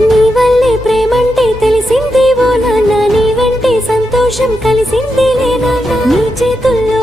నీ వల్లే ప్రేమంటే తెలిసింది ఓ నాన్న, నీ వెంటే సంతోషం కలిసింది లే నాన్న. నీ చేతుల్లో